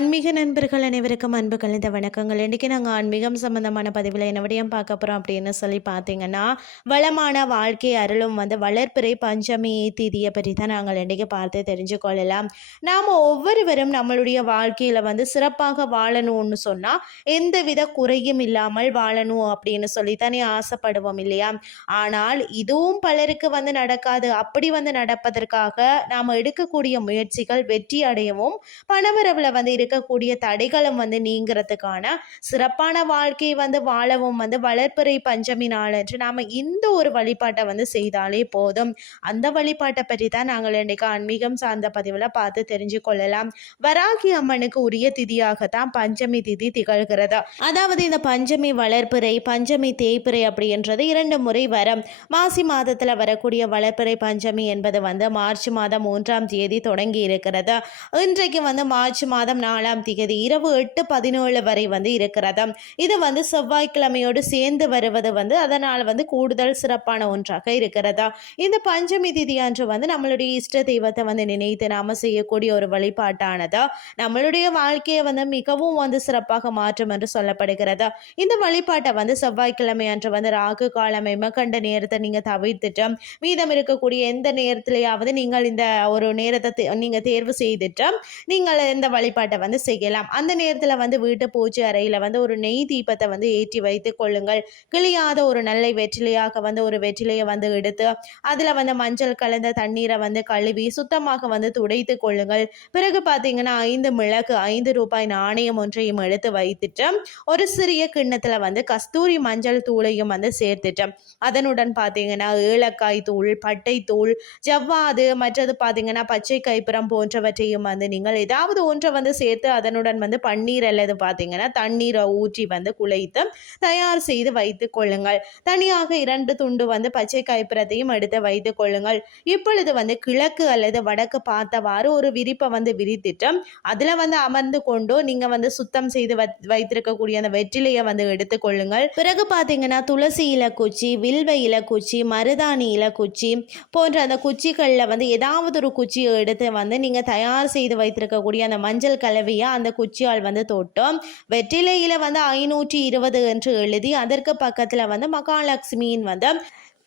ஆன்மீக நண்பர்கள் அனைவருக்கும் அன்பு கலந்த வணக்கங்கள். இன்றைக்கி நாங்கள் ஆன்மீகம் சம்பந்தமான பதிவில் என்ன விடயம் பார்க்க போகிறோம் அப்படின்னு சொல்லி பார்த்தீங்கன்னா வளமான வாழ்க்கை அருளும் வந்து வளர்ப்பிறை பஞ்சமி தீதியை பற்றி தான் நாங்கள் இன்றைக்கி பார்த்து தெரிஞ்சு கொள்ளலாம். நாம் ஒவ்வொருவரும் நம்மளுடைய வாழ்க்கையில் வந்து சிறப்பாக வாழணும்னு சொன்னால் எந்தவித குறையும் இல்லாமல் வாழணும் அப்படின்னு சொல்லி தானே ஆசைப்படுவோம் இல்லையா? ஆனால் இதுவும் பலருக்கு வந்து நடக்காது. அப்படி வந்து நடப்பதற்காக நாம் எடுக்கக்கூடிய முயற்சிகள் வெற்றி அடையவும் பணவரவில் வந்து இருக்கக்கூடிய தடைகளும் வந்து நீங்கிறதுக்கான சிறப்பான வாழ்க்கையை வந்து வாழவும் வந்து வளர்ப்புரை பஞ்சமி நாளன்று நாம் இந்த ஒரு வழிபாட்டை வந்து செய்தாலே போதும். அந்த வழிபாட்டை பற்றி தான் நாங்கள் இன்றைக்கு ஆன்மீகம் சார்ந்த பதிவில் பார்த்து தெரிஞ்சு கொள்ளலாம். வராகி அம்மனுக்கு உரிய திதியாகத்தான் பஞ்சமி திதி திகழ்கிறது. அதாவது இந்த பஞ்சமி வளர்ப்பிறை பஞ்சமி தேய்பிறை அப்படின்றது இரண்டு முறை வரும். மாசி மாதத்தில் வரக்கூடிய வளர்ப்பிறை பஞ்சமி என்பது வந்து மார்ச் மாதம் மூன்றாம் தேதி தொடங்கி இருக்கிறது. இன்றைக்கு வந்து மார்ச் மாதம் நாலாம் தேதி இரவு எட்டு பதினேழு வரை வந்து இருக்கிறது இது வந்து செவ்வாய்க்கிழமையோடு சேர்ந்து வருவது வந்து அதனால் வந்து கூடுதல் சிறப்பான ஒன்றாக இருக்கிறதா. இந்த பஞ்சமி திதி அன்று வந்து நம்மளுடைய இஷ்ட தெய்வத்தை வந்து நினைத்து நாம செய்யக்கூடிய ஒரு வழிபாட்டானதா. நம்மளுடைய வாழ்க்கையை வந்து மிகவும் வந்து சிறப்பாக மாற்றும் என்று சொல்லப்படுகிறது. இந்த வழிபாட்டை வந்து செவ்வாய்க்கிழமை அன்று வந்து ராகு காலம் எமக்கண்ட நேரத்தை நீங்கள் தவிர்த்துட்டு மீதம் இருக்கக்கூடிய எந்த நேரத்திலேயாவது நீங்கள் இந்த ஒரு நேரத்தை தே- நீங்க தேர்வு செய்துட்டு நீங்கள் இந்த வழிபாட்டை வந்து செய்யலாம். அந்த நேரத்தில் வந்து வீட்டு பூஜை அறையில் வந்து ஒரு நெய் தீபத்தை வந்து ஏற்றி வைத்து கொள்ளுங்கள். கிளியாத ஒரு நல்ல வெற்றிலையாக வந்து ஒரு வெற்றிலையை வந்து எடுத்து அதில் வந்து மஞ்சள் கலந்த தண்ணீரை வந்து கழுவி சுத்தமாக வந்து துடைத்து கொள்ளுங்கள். பிறகு பார்த்தீங்கன்னா ஐந்து மிளகு ஐந்து ரூபாய் நாணயம் ஒன்றையும் எடுத்து வைத்துட்டு ஒரு சிறிய கிண்ணத்தில் வந்து கஸ்தூரி மஞ்சள் தூளையும் வந்து சேர்த்துட்டு அதனுடன் பார்த்தீங்கன்னா ஏலக்காய் தூள் பட்டை தூள் ஜவ்வாது மற்றது பார்த்தீங்கன்னா பச்சை கைப்புறம் போன்றவற்றையும் வந்து நீங்கள் ஏதாவது ஒன்றை வந்து சேர்த்து அதனுடன் வந்து பன்னீர் அல்லது பார்த்தீங்கன்னா தண்ணீரை ஊற்றி வந்து குழைத்து தயார் செய்து வைத்து கொள்ளுங்கள். தனியாக இரண்டு துண்டு வந்து பச்சை காய்ப்புறத்தையும் எடுத்து வைத்து கொள்ளுங்கள். இப்பொழுது வந்து கிழக்கு அல்லது வடக்கு பார்த்தவாறு ஒரு விரிப்பை வந்து விரித்துட்டு அதில் வந்து அமர்ந்து கொண்டோ நீங்கள் வந்து சுத்தம் செய்து வைத்திருக்கக்கூடிய அந்த வெற்றிலையை வந்து எடுத்துக்கொள்ளுங்கள் பிறகு பார்த்தீங்கன்னா துளசி இலக்குச்சி வில்வ இலக்குச்சி மருதாணி இலக்குச்சி போன்ற அந்த குச்சிகளில் வந்து ஏதாவது ஒரு குச்சியை எடுத்து வந்து நீங்கள் தயார் செய்து வைத்திருக்கக்கூடிய அந்த மஞ்சள் கலவையை அந்த குச்சியால் வந்து தொட்டோம். வெற்றிலையில் வந்து ஐநூற்றி இருபது என்று எழுதி அதற்கு பக்கத்தில் வந்து மகாலட்சுமியின் வந்து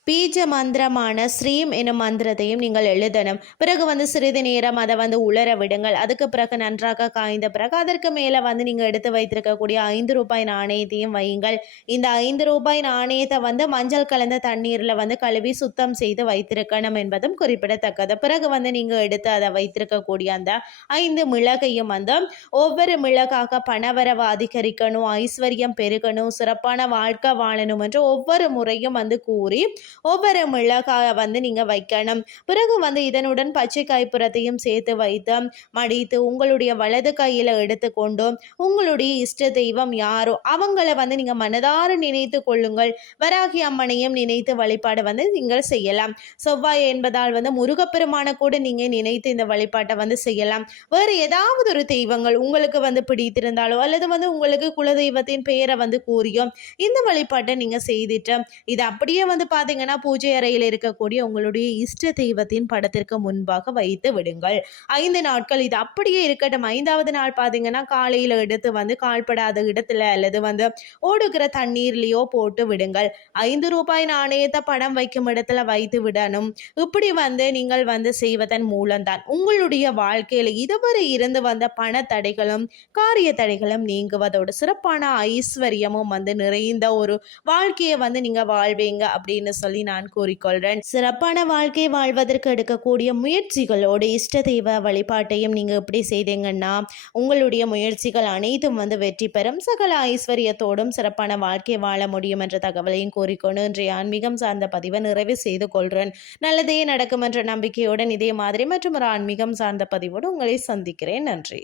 பீஜ மந்திரமான ஸ்ரீம் எனும் மந்திரத்தையும் நீங்கள் எழுதணும். பிறகு வந்து சிறிது நேரம் அதை வந்து உலர விடுங்கள். அதுக்கு பிறகு நன்றாக காய்ந்த பிறகு அதற்கு மேலே வந்து நீங்கள் எடுத்து வைத்திருக்கக்கூடிய ஐந்து ரூபாய் நாணயத்தையும் வையுங்கள். இந்த ஐந்து ரூபாய் நாணயத்தை வந்து மஞ்சள் கலந்த தண்ணீரில் வந்து கழுவி சுத்தம் செய்து வைத்திருக்கணும் என்பதும் குறிப்பிடத்தக்கது. பிறகு வந்து நீங்கள் எடுத்து அதை வைத்திருக்கக்கூடிய அந்த ஐந்து மிளகையும் வந்து ஒவ்வொரு மிளகாக பணவரவு அதிகரிக்கணும் ஐஸ்வர்யம் பெருகணும் சிறப்பான வாழ்க்கை வாழணும் என்று ஒவ்வொரு முறையும் வந்து கூறி ஒவ்வொரு மிளகாய் வந்து நீங்கள் வைக்கணும். பிறகு வந்து இதனுடன் பச்சை காய்ப்புறத்தையும் சேர்த்து வைத்து மடித்து உங்களுடைய வலது கையில் எடுத்துக்கொண்டு உங்களுடைய இஷ்ட தெய்வம் யாரோ அவங்கள வந்து நீங்கள் மனதார நினைத்து கொள்ளுங்கள். வராகி அம்மனையும் நினைத்து வழிபாடு வந்து நீங்கள் செய்யலாம். செவ்வாய் என்பதால் வந்து முருகப்பெருமான கூட நீங்கள் நினைத்து இந்த வழிபாட்டை வந்து செய்யலாம். வேறு ஏதாவது ஒரு தெய்வங்கள் உங்களுக்கு வந்து பிடித்திருந்தாலோ அல்லது வந்து உங்களுக்கு குலதெய்வத்தின் பெயரை வந்து கூறியோ இந்த வழிபாட்டை நீங்கள் செய்துட்டு இது அப்படியே வந்து பார்த்தீங்கன்னா பூஜை அறையில் இருக்கக்கூடிய உங்களுடைய இஷ்ட தெய்வத்தின் படத்திற்கு முன்பாக வைத்து விடுங்கள். ஐந்து நாட்கள் இது அப்படியே இருக்கட்டும். ஐந்தாவது நாள் பார்த்தீங்கன்னா காலையில் எடுத்து வந்து கால்படாத இடத்துல அல்லது வந்து ஓடுகிற தண்ணீர்லேயோ போட்டு விடுங்கள். ஐந்து ரூபாய் நாணயத்தை படம் வைக்கும் இடத்துல வைத்து விடணும். இப்படி வந்து நீங்கள் வந்து செய்வதன் மூலம்தான். உங்களுடைய வாழ்க்கையில் இதுவரை இருந்து வந்த பண தடைகளும் காரிய தடைகளும் நீங்குவதோடு சிறப்பான ஐஸ்வர்யமும் வந்து நிறைந்த ஒரு வாழ்க்கையை வந்து நீங்கள் வாழ்வீங்க அப்படின்னு சொல்லி சொல்லி நான் கூறிக்கொள்கிறேன் சிறப்பான வாழ்க்கை வாழ்வதற்கு எடுக்கக்கூடிய முயற்சிகளோடு இஷ்ட தெய்வ வழிபாட்டையும் நீங்கள் இப்படி செய்தீங்கன்னா உங்களுடைய முயற்சிகள் அனைத்தும் வந்து வெற்றி பெறும். சகல ஐஸ்வர்யத்தோடும் சிறப்பான வாழ்க்கை வாழ முடியும் என்ற தகவலையும் கூறிக்கொண்டு இன்றைய ஆன்மீகம் சார்ந்த பதிவை நிறைவு செய்து கொள்கிறேன் நல்லதே நடக்கும் என்ற நம்பிக்கையுடன் இதே மாதிரி மற்றும் ஒரு ஆன்மீகம் சார்ந்த பதிவோடு உங்களை சந்திக்கிறேன். நன்றி.